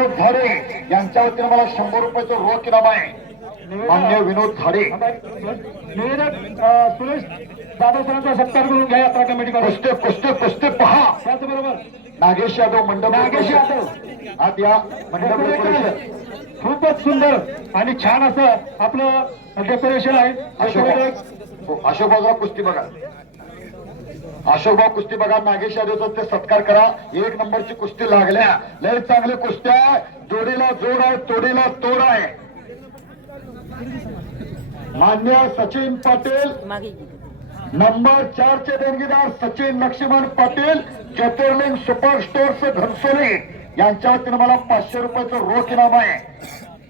विनोद झाडे यांच्या वतीने मला शंभर रुपयाचं रोख इनाम आहे. मान्य विनोद झाडे. सुरेश जाधव सरांचा सत्कार करून घ्या यात्रा कमिटी कुस्ते कुस्ते कुस्ते पहा. त्याचबरोबर नागेश यादव मंडप नागेश यादव. आत या मंडप. खूपच सुंदर आणि छान असं आपलं डेकोरेशन आहे. अशोक डेकोरेट हो, अशोक बाबा कुस्ती बघा. अशोकभाऊ कुस्ती बघा नागेश यादवचा ते सत्कार करा. एक नंबरची कुस्ती लागल्या. लय चांगली कुस्त्या आहे. जोडीला जोड आहे तोडीला तोड आहे. मान्य सचिन पाटील. नंबर चार चे देणगीदार सचिन लक्ष्मण पाटील ज्योतिर्लिंग सुपर स्टोअर्स घनसोली. यांच्या वतीनं मला पाचशे रुपयाचं रोख इनाम आहे.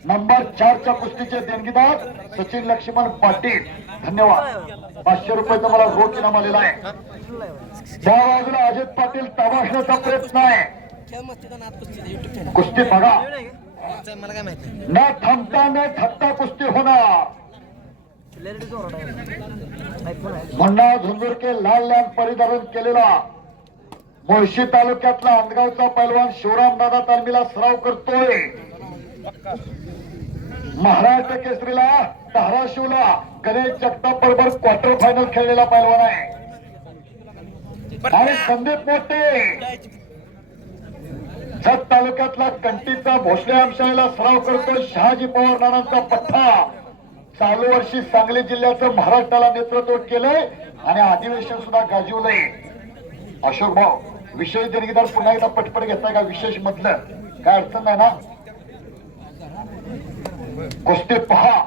नंबर चारच्या कुस्तीचे देणगीदार सचिन लक्ष्मण पाटील. धन्यवाद. पाचशे रुपयाचं मला रोख इनाम आलेला आहे. त्या बाजूला अजित पाटील तपासण्याचा प्रयत्न आहे. कुस्ती बघा. न थांबता न थकता कुस्ती होणार. मुन्ना जोरात झुंजुरके लाल लॅम्प परिधारण केलेला मुळशी तालुक्यातला अंदगावचा पैलवान शिवराम दादा तालमीला सराव करतोय. महाराष्ट्र केसरीला धाराशिवला गणेश जगताप बरोबर क्वार्टर फायनल खेळलेला पैलवान आहे. आणि संदीप मोठे. जत तालुक्यातला कंटीचा भोसले आमशाळेला सराव करतो शहाजी पवार नानांचा पठ्ठा. चालू वर्षी सांगली जिल्ह्याचं महाराष्ट्राला नेतृत्व केलंय आणि अधिवेशन सुद्धा गाजवलंय. अशोक भाऊ विशेष देणगीदार पुन्हा एकदा पटपट घेताय का विशेष मधलं? काय अडचण नाही ना? कुस्ती पहा.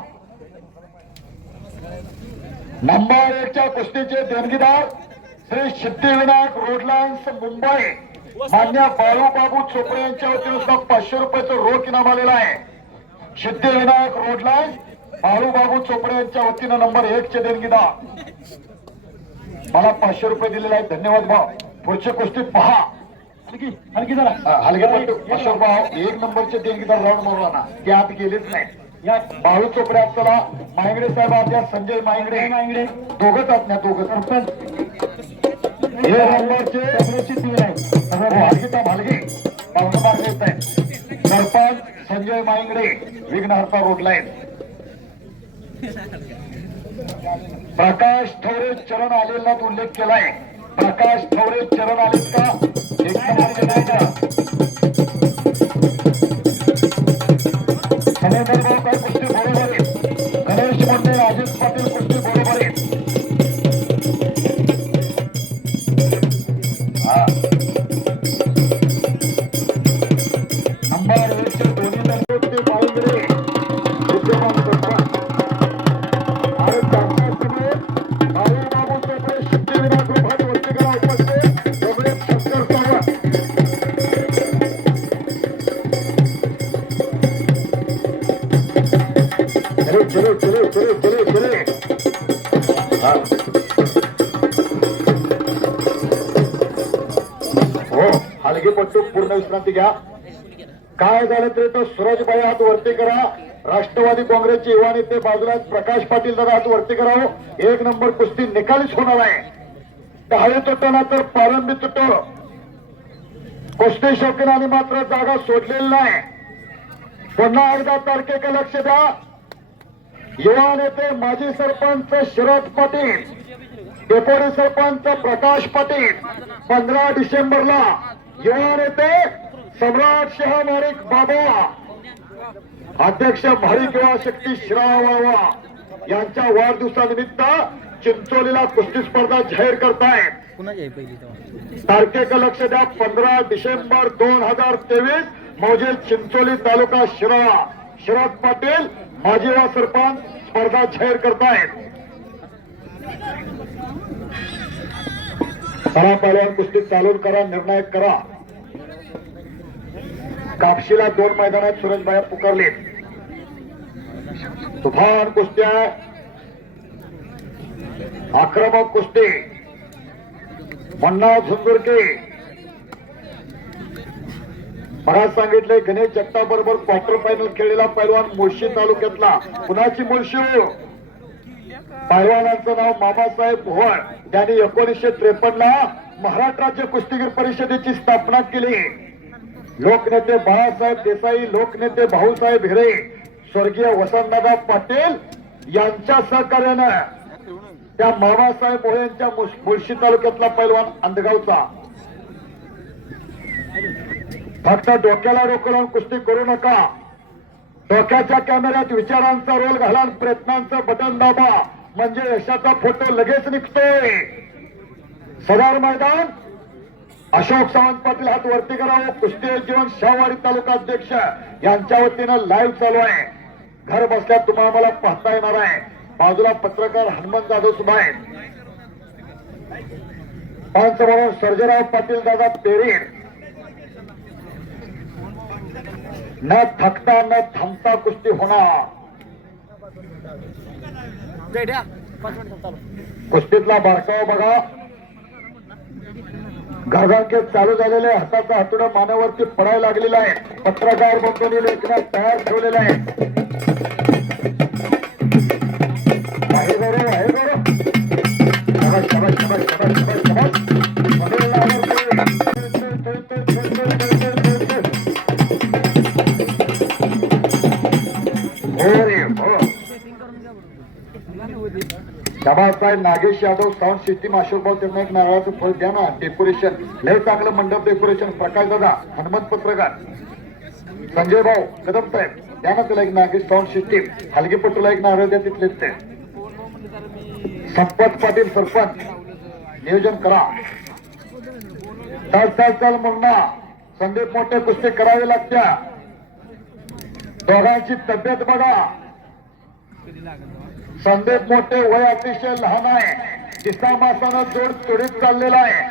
नंबर एकच्या कुस्तीचे देणगीदार श्री सिद्धिविनायक रोडलाईन्स मुंबई. मान्य बाळूबाबू चोपडे यांच्या वतीने सुद्धा पाचशे रुपयाचं रोख इनाम आलेलं आहे. सिद्धिविनायक रोडलाईन्स बाळूबाबू चोपडे यांच्या वतीनं नंबर एक चे देणगीदार. मला पाचशे रुपये दिलेले आहेत. धन्यवाद भाऊ. पुढची कुस्ती पहा. आणखी जरा. हलगे अशोक भाऊ एक नंबरचे देणगीदार राऊंड मारला ना ते आत गेलेच नाही. या बाळू चोपडे असताना मांगडे साहेब आत्या संजय मांगडे मांगडे दोघच आत ना दोघच सरपंच. हे नंबरचे कॉंग्रेसची टीम आहे मार्ग येत आहे सरपंच संजय मांगडे विघ्नहर्ता रोड लाईन. प्रकाश थोरे चरण आलेला उल्लेख केलाय. प्रकाश थोरे चरण आलेत का? एक नंबर गणेश मुंडे राजेश घ्या. काय झालं तरी तो सूरजबाई हात वरती करा. राष्ट्रवादी काँग्रेसचे युवा नेते बाजूला प्रकाश पाटील दादा हात वरती करावं हो. एक नंबर कुस्ती निकालीच होणार आहे. दहावी तुटला तर प्रारंभी तुटो. कुस्ती शौकीनाने मात्र जागा सोडलेली नाही. पुन्हा एकदा तारखेकडे लक्ष द्या. युवा नेते माजी सरपंच शरद पाटील डेप्युटी सरपंच प्रकाश पाटील पंधरा डिसेंबरला युवा नेते सम्राट शहा मारिक बाबा अध्यक्ष भारिक युवा शक्ती श्रावावा यांच्या वाढदिवसानिमित्त चिंचोलीला कुस्ती स्पर्धा जाहीर करतायत. तारखेचं लक्ष द्या पंधरा डिसेंबर दोन हजार तेवीस मौजे चिंचोली तालुका शिराळा. शरद पाटील माजी वा सरपंच स्पर्धा जाहीर करतायत. चला पहिल्यावर कुस्ती चालून करा निर्णायक करा. कापशीला दोन मैदानात सुरजबाया पुकारले. तुफान कुस्त्या. आक्रमक कुस्ती. मन्ना झुंजुरके. मला सांगितलंय गणेश जगता बरोबर क्वार्टर फायनल खेळलेला पैलवान मुळशी तालुक्यातला. कुणाची मुळशी हो? पैलवानांचं नाव मामासाहेब भोवळ यांनी एकोणीसशे त्रेपन्न ला महाराष्ट्राच्या कुस्तीगीर परिषदेची स्थापना केली. लोकनेते बाळासाहेब देसाई लोकनेते भाऊसाहेब हिरे स्वर्गीय वसंतदादा पाटील यांच्या सहकार्यानं त्या मामासाहेब भोळे मुळशी तालुक्यातला पैलवान अंधगावचा फक्त डोक्याला डोकं लावून कुस्ती करू नका. डोक्याच्या कॅमेऱ्यात विचारांचा रोल घाला प्रयत्नांचं बटन दाबा. म्हणजे यशाचा फोटो लगेच निघतोय. सदार मैदान अशोक सावंत पाटील हात वरती करावं. कुस्ती जीवन शाहवाडी तालुका अध्यक्ष यांच्या वतीनं लाईव्ह चालू आहे. घर बसल्या तुम्हाला आम्हाला पाहता येणार आहे. बाजूला पत्रकार हनुमंत जाधव सुद्धा आहेत. पंच सर्जेराव पाटील दादा पेरीर. न थकता न थांबता कुस्ती होणार. कुस्तीतला बारकाव बघा. घरघांकेत चालू झालेले हाताचा हातोडा मानावरती पडायला लागलेला आहे. पत्रकार बंधूंनी लेखनात तयार ठेवलेला आहे आहे. आहे. नागेश यादव साऊंड सिस्टीम अशोकभाऊ त्यांना एक नारळाचं फळ द्या ना. डेकोरेशन लय चांगलं मंडप डेकोरेशन प्रकाश दादा हनुमंत पत्रकार. संजय भाऊ कदम साहेब द्या ना त्याला एक नागेश साऊंड सिस्टीम हलगी पटूला एक नारळ द्या तिथलेच ते. संपत पाटील सरपंच. नियोजन करा. चाल चाल चाल म्हणणा संदीप मोठे कुस्ती करावे लागत्या. दोघांची तब्येत बघा. संदीप मोठे वय अतिशय लहान आहे. दिसा मासानं जोड चुरीत चाललेला आहे.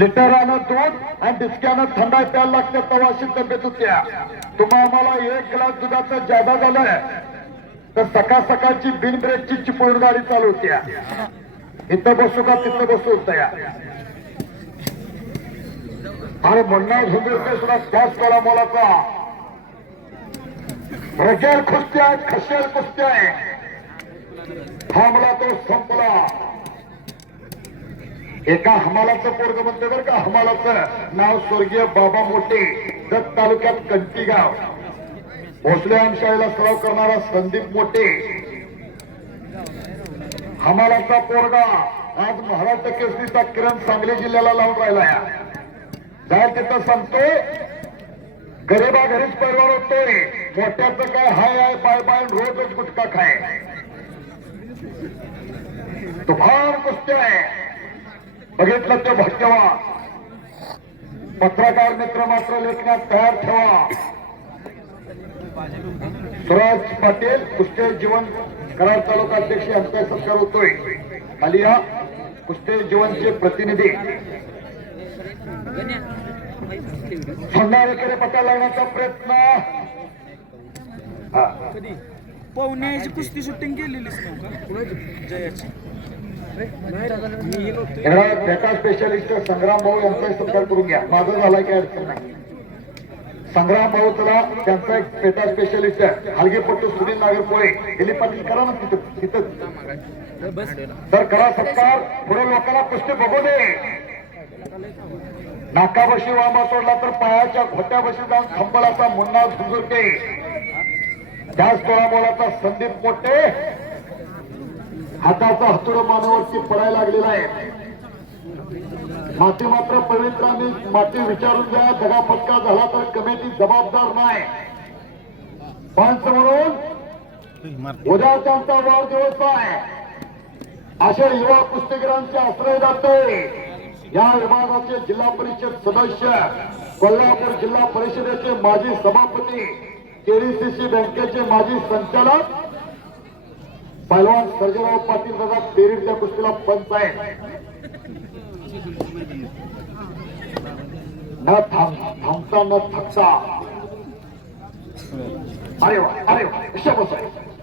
लिटरानं दूध आणि डिस्क्यानं थंडाई प्यायला लागते तवाशी तब्येत होत्या तुम्हा आम्हाला एक ग्लास दुधाचं जादा झालंय. तर सकाळ सकाळची बिन ब्रेकची चिपळूण गाडी चालू होत्या इथं बसू का तिथं बसू होत्या आणि म्हणणार सुद्धा त्याच कळा मोलाचा रगेल कुस्ती आहे खशेल कुस्ती आहे थांबला तो संपला. एका हमालाचं पोरग म्हणते बरं का हमालाचं नाव स्वर्गीय बाबा मोठे जत तालुक्यात कंटीगाव. भोसले आमशाळेला सराव करणारा संदीप मोठे. हमालाचा पोरगा आज महाराष्ट्र केसरीचा किरण सांगली जिल्ह्याला लावून राहिला जाय तिथं सांगतोय गरीबा घरीच परिवार होतोय मोठ्याचं काय हाय हाय पाय पाय रोजच गुटका खाय. तो फार कुस्त्या आहे. बघितलं ते भाग्यवान पत्रकार मित्र मात्र लेखण्यात तयार ठेवा. सुराज पाटील कुस्ती जीवन करार तालुका अध्यक्ष यांचा सत्कार होतोय. खाली या कुस्ती जीवनचे प्रतिनिधी. सोनारेकडे पत्ता लावण्याचा प्रयत्न. हा. पवन्याची कुस्ती शूटिंग केलेलीच नव्हतं जयाची. डेटा स्पेशलिस्ट संग्राम भाऊ यांचा सत्कार करून घ्या. माझं झालाय काय अडचण नाही. संग्राम भाऊ चला. त्यांचा एक पेटा स्पेशलिस्ट हलगेपट्टू सुनील नागरपोळे गेली पाटील करा ना तिथं. तिथं. तर करा सत्कार. पुढे लोकांना कुस्ती बघू दे. नाकाबशी वामा सोडला तर पायाच्या घोट्याबशी जाऊन खंबलाचा मुन्ना झुंजुरके त्याच तोळामोलाचा संदीप मोठे हाताचा हतुर मानावरती पडायला लागलेला आहे. माती मात्र पवित्रांनी माती विचारून द्या दगापटका झाला तर कमिटी जबाबदार नाही. पण म्हणून उद्या त्यांचा वाढदिवस आहे. अशा युवा कुस्तीगिरांचे आश्रय जातोय या विभागाचे जिल्हा परिषद सदस्य कोल्हापूर जिल्हा परिषदेचे माजी सभापती केडीसीसी बँकेचे माजी संचालक पहिलवान सर्जेराव पाटील दादा पेरीड कुस्तीला पंच न थांबता न थकता. अरे वा अरे वा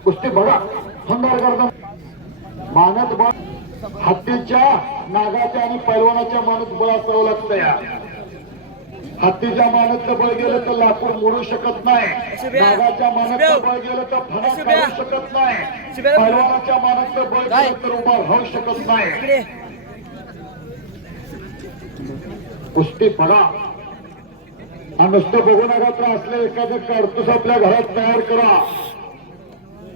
कुस्ती बघा. सुंदर गर्दन. मानत बघ हत्तीच्या नागाच्या आणि पैलवानाच्या मानत बळ असावं लागतं या हत्तीच्या मानतलं बळ गेलं तर लाकूड मोडू शकत नाही. नागाच्या मानतलं बळ गेलं तर फणा काढू शकत नाही. पैलवानाच्या मानतलं बळ गेलं तर उभा राहू शकत नाही. कुस्ती बघा आणि नुसतं बघू नका तर असलं एखादं कारतूस आपल्या घरात तयार करा.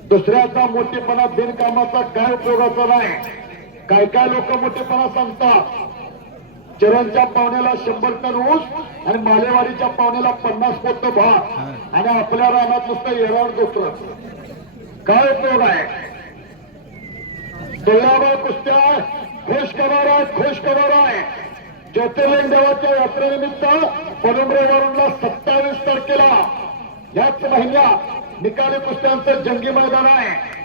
दुसऱ्याचा मोठेपणा बिनकामाचा काय उपयोगाचा नाही. काय काय लोक मोठेपणा सांगतात? चरणच्या पाहुण्याला शंभर टन ऊस आणि मालेवाडीच्या पाहुण्याला पन्नास पोत भात. आणि आपल्या रानात नुसतं येणार दुसरं काय उपयोग आहे? तुळजाभर कुस्त्या खुश करणार आहे खुश करणार आहे. ज्योतिर्लिंग देवाच्या यात्रेनिमित्त पनुम्रेवरूनला सत्तावीस तारखेला याच महिन्यात निकाली कुस्त्यांचं जंगी मैदान आहे.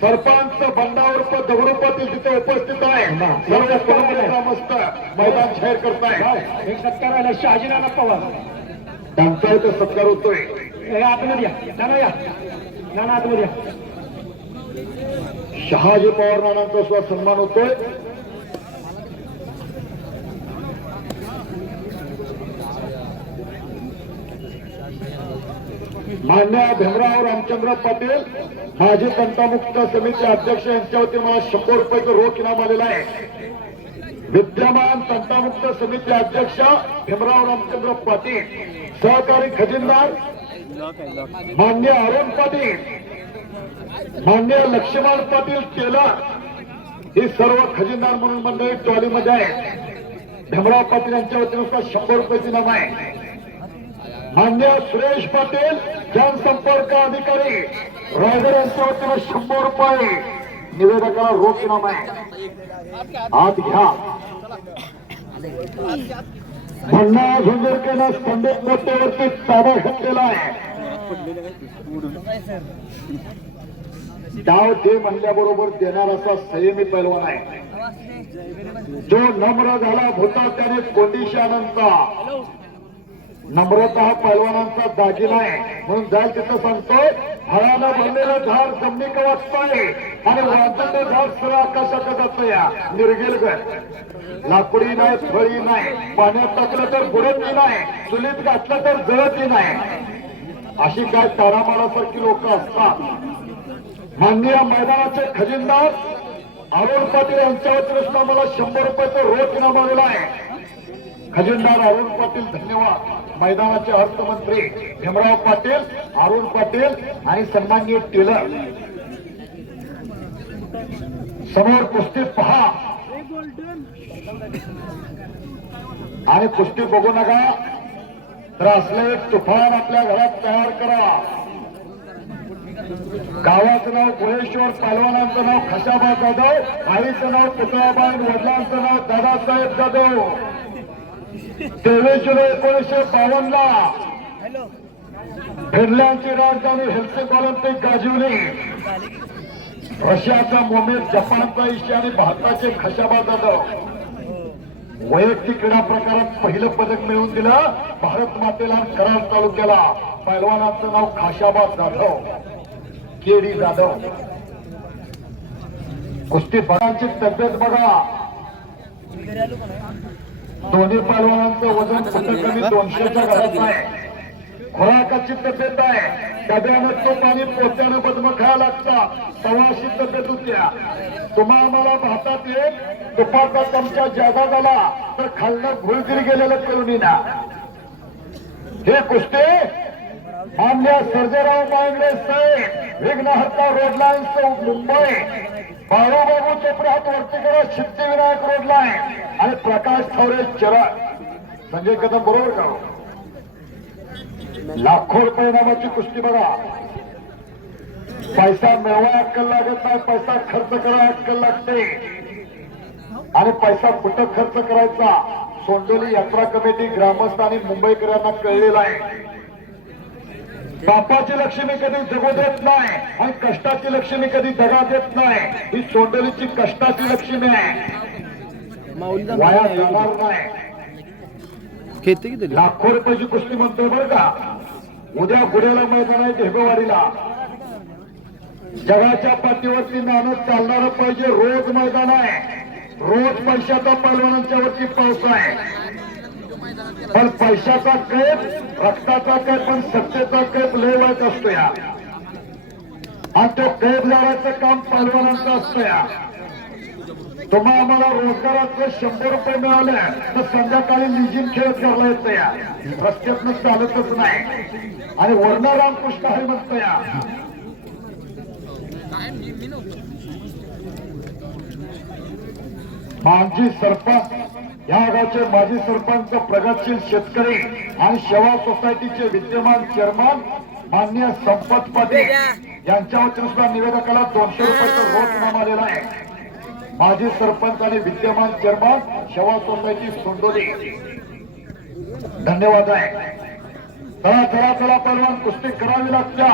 सरपंच बंडाउर्फ दगडूपातील तिथे उपस्थित आहे. सर्व मस्त मैदान जाहीर करताय. एक सत्कार आला शहाजीनाना पवार. त्यांचा इथे सत्कार होतोय. हे आतमध्ये या. नाना या. नाना आतमध्ये या. शहाजी पवार नानांचा सुद्धा सन्मान होतोय. मान्य भीमराव रामचंद्र पाटील माजी तंटामुक्त समिती अध्यक्ष यांच्या वतीने मला शंभर रुपयाचं रोख इनाम आलेला आहे. विद्यमान तंटामुक्त समिती अध्यक्ष भीमराव रामचंद्र पाटील सहकारी खजिनदार मान्य अरुण पाटील मान्य लक्ष्मण पाटील टेलर ही सर्व खजिनदार म्हणून मंडळी टॉलीमध्ये आहे भीमराव पाटील यांच्या वतीने शंभर रुपयाची नाम आहे. मान्य सुरेश पाटील जनसंपर्क अधिकारी. रायगड यांच्या वतीने शंभर रुपये. निवेदकाला रोख इनाम आहे आत घ्या. भन्ना झुंजरकेनं संदीप मोठेवरती ताबा घेतलेला आहे. डाव दे म्हणल्याबरोबर देणार असा संयमी पैलवान आहे. जो नम्र झाला होता त्याने कोंडीशी नम्रता हा पैलवानांचा दागिना आहे. म्हणून जाईल तिथं सांगतो फळानं भरलेलं झाड जमिनी का वाचताय आणि वाचलेलं झाड सर आकाशात जात या निर्गेलगत लाकडी नाही फळी नाही. पाण्यात टाकलं तर बुडतही नाही. चुलीत घातलं तर जळतही नाही. अशी काय तारामारासारखी लोक असतात. माननीय मैदानाचे खजिनदार अरुण पाटील यांच्या वतीनं मला शंभर रुपयाचं रोख इनाम आलेला आहे. खजिनदार अरुण पाटील धन्यवाद. मैदानाचे अर्थमंत्री भीमराव पाटील अरुण पाटील आणि सन्मान्य टेलर. समोर कुस्ती पहा. आणि कुस्ती बघू नका. तर असलं एक तुफान आपल्या घरात तयार करा. गावाचं नाव गुळेश्वर पालवानांचं नाव खशाबा जाधव आईचं नाव पुतळाबाई वडिलांचं नाव दादासाहेब जाधव. तेवीस जुलै एकोणीसशे बावन्न ला फिनलँडची राजधानी हेल्सिंक ऑलिम्पिक गाजवली. रशियाचा मोमेद जपानचा ईशी आणि भारताचे खशाबा जाधव. वैयक्तिक क्रीडा प्रकारात पहिलं पदक मिळवून दिलं. भारत मातेला करार तालुक्याला पैलवानाचं नाव Khashaba Jadhav. K D Jadhav. कुस्ती बळांची तब्येत बघा. दोन्ही पैलवानांचं वजन कुठं कमी दोनशेच्या घरात आहे. खुराकाची तब्येत आहे. डब्यानं तूप आणि पोत्यानं बदम खायला लागतात तवाशी तब्येत होत्या तुम्हा आम्हाला भातात येत तुपाचा चमचा जादा झाला तर खालनं घुलगिरी गेलेलं करून ना हे कुस्ते मान्य सर्जेराव मांगडे साहेब. Vighnaharta road line Mumbai. बाळूबाबू Chopade हात वरती करा सिद्धिविनायक रोडला आहे आणि प्रकाश थोरे चरण. संजय कदम बरोबर का? लाखो रुपये नावाची कुस्ती बघा. पैसा मिळवा अक्कल लागत नाही पैसा खर्च करा अक्कल लागते. आणि पैसा कुठं खर्च करायचा? सोंडोली यात्रा कमिटी ग्रामस्थ आणि मुंबईकरांना कळलेला आहे. बापाची लक्ष्मी कधी जगू देत नाही आणि कष्टाची लक्ष्मी कधी दगा देत नाही. ही सोंडोलीची कष्टाची लक्ष्मी आहे. वाया जाणार नाही. खेती किती लाखो रुपयाची कुस्ती म्हणतोय बरं का. उद्या गुढ्याला मैदान आहे ढेबेवाडीला जगाच्या पाठीवरती नाणं चालणारं पाहिजे रोज मैदान आहे. रोज पैशाचा पैलवानांच्या वरती पाऊस आहे. पण पैशाचा कैप रक्ताचा कैप पण सत्तेचा कैप लय वाईट असतो या. आणि तो कैप लावायचं काम पालवानांचं असतं या. तुम्हा आम्हाला रोजगाराचे शंभर रुपये मिळाले तर संध्याकाळी लिजिंग खेळ खेळला येत या. रस्त्यातनं चालतच नाही. आणि वर्ण रामकृष्ण हरी म्हणतो या. माजी सरपंच या गावचे माजी सरपंच प्रगतशील शेतकरी आणि सेवा सोसायटीचे विद्यमान चेअरमन मान्य संपत पाटील यांच्या वतीने सुद्धा निवेदकाला दोनशे रुपयाचा रोख इनाम आलेला आहे. माजी सरपंच आणि विद्यमान चेअरमन सेवा सोसायटी सोंडोली. धन्यवाद आहे. चला चला चला परवान कुस्ती करावी लागत्या.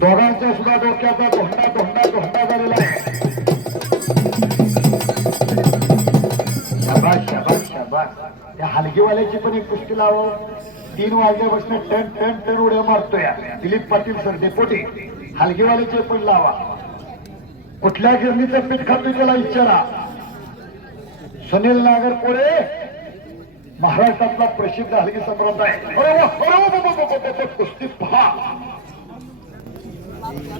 दोघांच्या सुद्धा डोक्याचा धोंडा धोंडा धोंडा झालेला आहे. त्या पण एक कुस्ती लाव. तीन वाजल्यापासून टन टन टन उड्या मारतोय. Dilip Patil sir deputy. हलगीवाल्याचे पण लावा. कुठल्या गिरणीचं पीठ खातो त्याला विचारा सुनील नागरपुळे महाराष्ट्रातला प्रसिद्ध हलगी सम्राट आहे. कुस्ती पहा.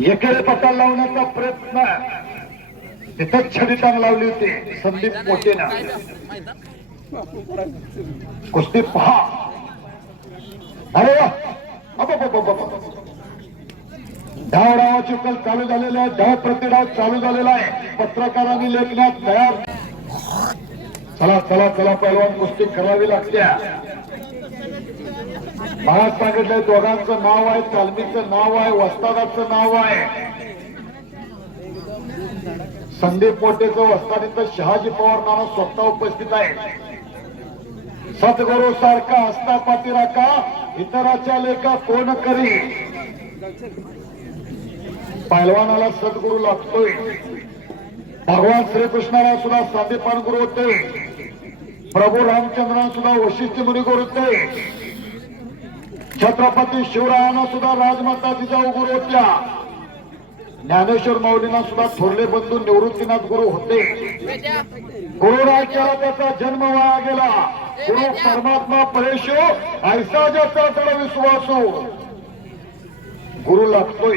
एकेरे पट्टा लावण्याचा प्रयत्न. तिथंच टांग लावली होती संदीप मोठेनं कुस्ती पहा अरे धाव कल चालू झालेले आहे धाव प्रतिडाव चालू झालेला आहे. पत्रकारांनी लेखण्यात तयार चला चला चला पहिलवान कुस्ती करावी लागत्या मला सांगितलंय दोघांचं नाव आहे तालमीचं नाव आहे वस्तादाचं नाव आहे. संदीप मोठेचं वस्तादीचं शहाजी पवार नाना स्वतः उपस्थित आहे. सद्गुरु सारखा हस्ता पाठीराखा इतराच्या लेखा कोण करी? पैलवानाला सद्गुरू लागतोय. भगवान श्रीकृष्णाला सुद्धा साधेपान गुरु होते. प्रभू रामचंद्रांना सुद्धा वशिष्ठ मुनी गुरु होते. छत्रपती शिवरायांना सुद्धा राजमाता जिजाऊ गुरु होत्या. ज्ञानेश्वर माऊलींना सुद्धा थोरले बंधू निवृत्तीनाथ गुरु होते. गुरुराज राज्याला त्याचा जन्म वाया गेला. गुरु परमात्मा परेशो ऐसा ज्याचा त्याला विश्वासो हो। गुरु लागतोय।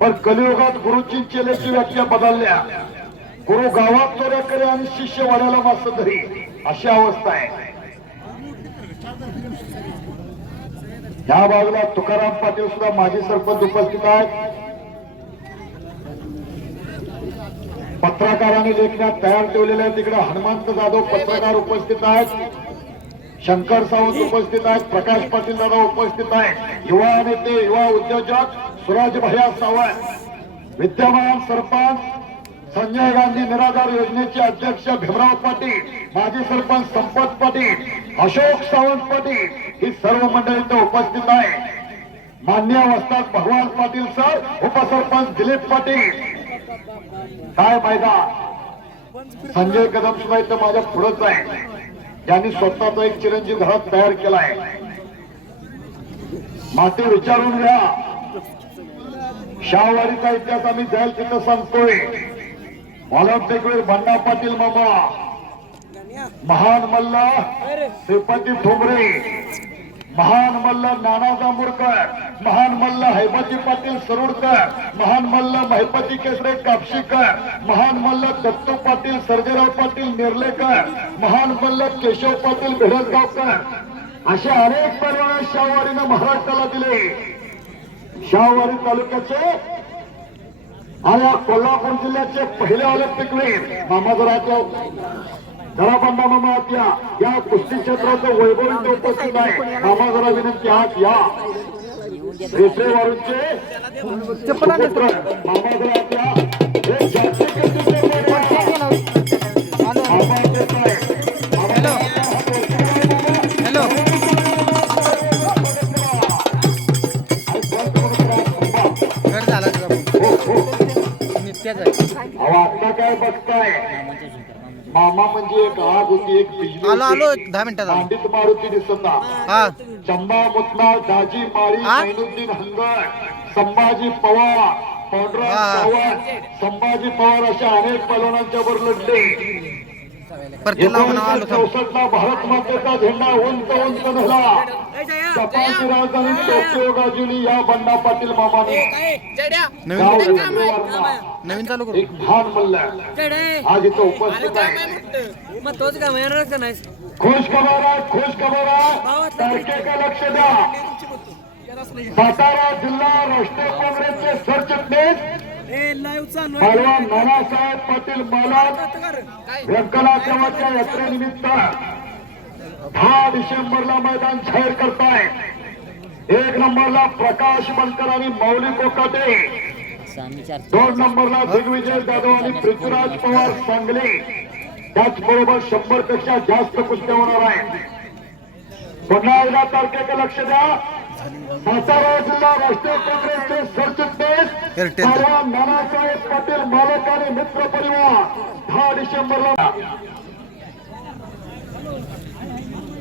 पण कलियुगात गुरुची चेलेची व्याख्या बदलल्या। गुरु गावात तोऱ्याकडे आणि शिष्य वाढायला मास्त तरी अशी अवस्था आहे. या बाजूला तुकाराम पाटील सुद्धा माजी सरपंच उपस्थित आहेत. पत्रकारांनी लेखण्यात तयार ठेवलेल्या आहेत तिकडे हनुमंत जाधव पत्रकार उपस्थित आहेत. शंकर सावंत उपस्थित आहेत. प्रकाश पाटील दादा उपस्थित आहेत. युवा नेते युवा उद्योजक सुराज भैया सावंत विद्यमान सरपंच संजय गांधी निराधार योजनेचे अध्यक्ष भीमराव पाटील माजी सरपंच संपत पाटील अशोक सावंत पाटील ही सर्व मंडळी उपस्थित आहे मान्य वस्तात भगवान पाटील सर उपसरपंच दिलीप पाटील काय फायदा? संजय कदम सुद्धा इथं माझ्या पुढंच आहे. ज्यांनी स्वतःचा एक चिरंजीव घरात तयार केलाय. माते विचारून घ्या. शाहवारीचा इतिहास आम्ही जाईल तिथं सांगतोय. मला वाटतं बंडा पाटील मामा महान मल्ला श्रीपती ठोंबरे महान मल्ल नाना जांभूरकर महान मल्ल हैबती पाटील सरोडकर महान मल्ल महिपती केसरे कापशीकर महान मल्ल दत्तू पाटील सर्जेराव पाटील नेर्लेकर महान मल्ल केशव पाटील भेडसगावकर. असे अनेक परवाने शाहवारीनं महाराष्ट्राला दिले. शाहवारी तालुक्याचे आणि या कोल्हापूर जिल्ह्याचे पहिले ऑलिम्पिक वीर मामा जराच्या जराबंडा मामा या. कुस्ती क्षेत्राचं वैभव उपस्थित आहे मामा जरा विनंती आहात या. काय बघताय? मामा म्हणजे एक आग होती एक बिजली आलो आलो. दहा मिनिटात मारुती दिसता चंबा मुतनाळ दाजी माळी हा? मैनुद्दीन हंगर संभाजी पवार पांडुरंग. चव्हाण संभाजी पवार अशा अनेक पलवानांच्या वर लढले परतीला म्हणा आलो एकोणीसशे थांब चौसष्ट ला भारत मातेचा झेंडा उंच उंच नेला राजधानी टोकियो गाजवली या बंडा पाटील मामाने. नवीन चालू करू. एक भान म्हणलं आज इथं उपस्थित आहे मग तोच का येणार का नाही? खुश खबर आहे खुश खबर आहे. लक्ष द्या. सातारा जिल्हा राष्ट्रीय काँग्रेसचे सरचिटणीस. नानासाहेब पाटील मालक. व्यंकला देवाच्या यात्रेनिमित्त. दहा डिसेंबरला मैदान जाहीर करताय. एक नंबरला प्रकाश बनकर आणि मौली कोकाटे. दोन नंबरला दिग्विजय जाधव आणि पृथ्वीराज पवार सांगली. त्याचबरोबर शंभरपेक्षा जास्त कुस्त्या होणार आहेत. पुन्हा एकदा तारखेचं लक्ष द्या. सातारा जिल्हा राष्ट्रीय काँग्रेसचे सरचिटणीस नानासाहेब पाटील मालक आणि मित्र परिवार. दहा डिसेंबरला.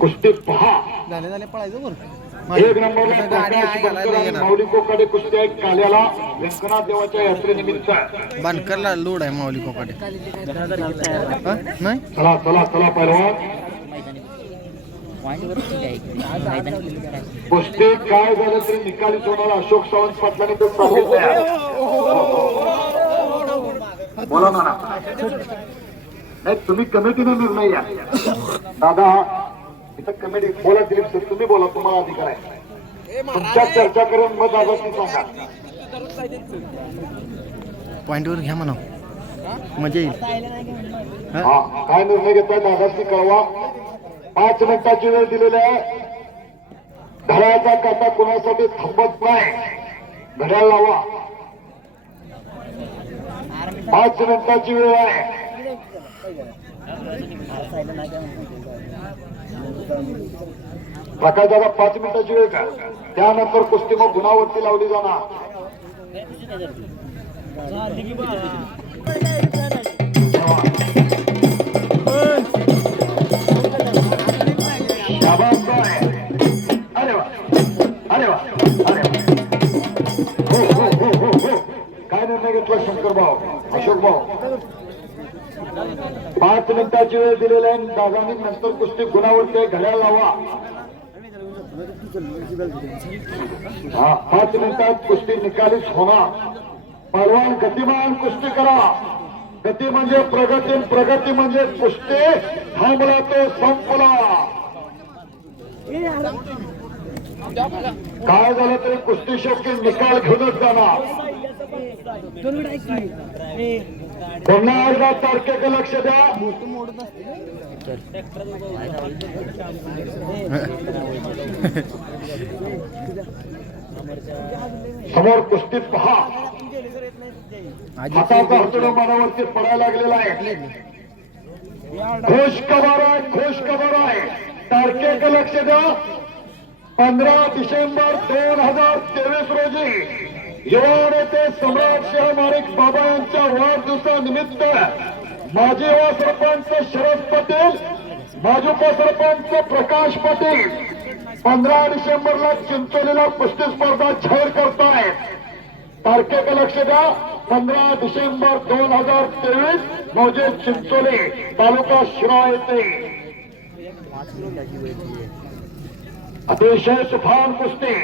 कुस्ती पहा. झाले झाले पळायचं बरं. एक नंबरला आणि माऊली कोकाडे कुस्ती आहेत काल्याला. व्यंकनाथ देवाच्या यात्रेनिमित्त. बांधकरला लोड आहे माऊली कोकाटे. हा? नाही? चला चला चला पहिलवान कुस्ती काय झालं तरी निकाली होणार अशोक सावंत पाटलांनी तर सांगितलं बोला ना. नाही तुम्ही कमिटीने निर्णय या दादा इथं कमिटी बोला दिलीप सर तुम्ही बोला तुम्हाला अधिकार आहे. तुमच्या चर्चा करून मग ती सांगा. पॉईंटवर घ्या म्हणा. मजा येईल. हा काय निर्णय घेताय दादाशी कळवा. पाच मिनिटाची वेळ दिलेली आहे. घड्याळाचा काटा कोणासाठी थांबत नाही. घड्याळ लावा. पाच मिनिटाची वेळ आहे. प्रकाश दादा पाच मिनिटाची वेळ का? त्यानंतर कुस्ती मग गुणावरती लावली जाणार. अरे वा अरे वा हो हो हो हो. काय निर्णय घेतला शंकर भाऊ अशोक भाऊ पाच मिनिटाची वेळ दिलेली आहे. दादानी नंतर कुस्ती गुणावरती घड्याळ लावा. हा पाच मिनिटात कुस्ती निकालीच होणार. परवान गतिमान कुस्ती करा. गती म्हणजे प्रगती प्रगती म्हणजे कुस्ती. थांबला तो संपला. काय झालं तरी कुस्ती शक्ती निकाल घेऊनच जाणार. पुन्हा एकदा तारखेचं लक्ष द्या. समोर कुस्तीत पहा. हाताचा हतडो मनावरती पडायला लागलेला आहे. खुश खबर आहे खुश खबर आहे. तारखेचं लक्ष द्या. पंधरा डिसेंबर दोन हजार तेवीस रोजी. युवा नेते सम्राट सिंह मारिक बाबा यांच्या वाढदिवसानिमित्त माजी सरपंच शरद पटेल माजी उपसरपंच प्रकाश पाटील पंधरा डिसेंबरला चिंचोलीला कुस्ती स्पर्धा जाहीर करतायत. तारखेचं लक्ष द्या. पंधरा डिसेंबर दोन हजार तेवीस मौजे चिंचोली तालुका शिरा येथे. अतिशय सुफान कुस्ती.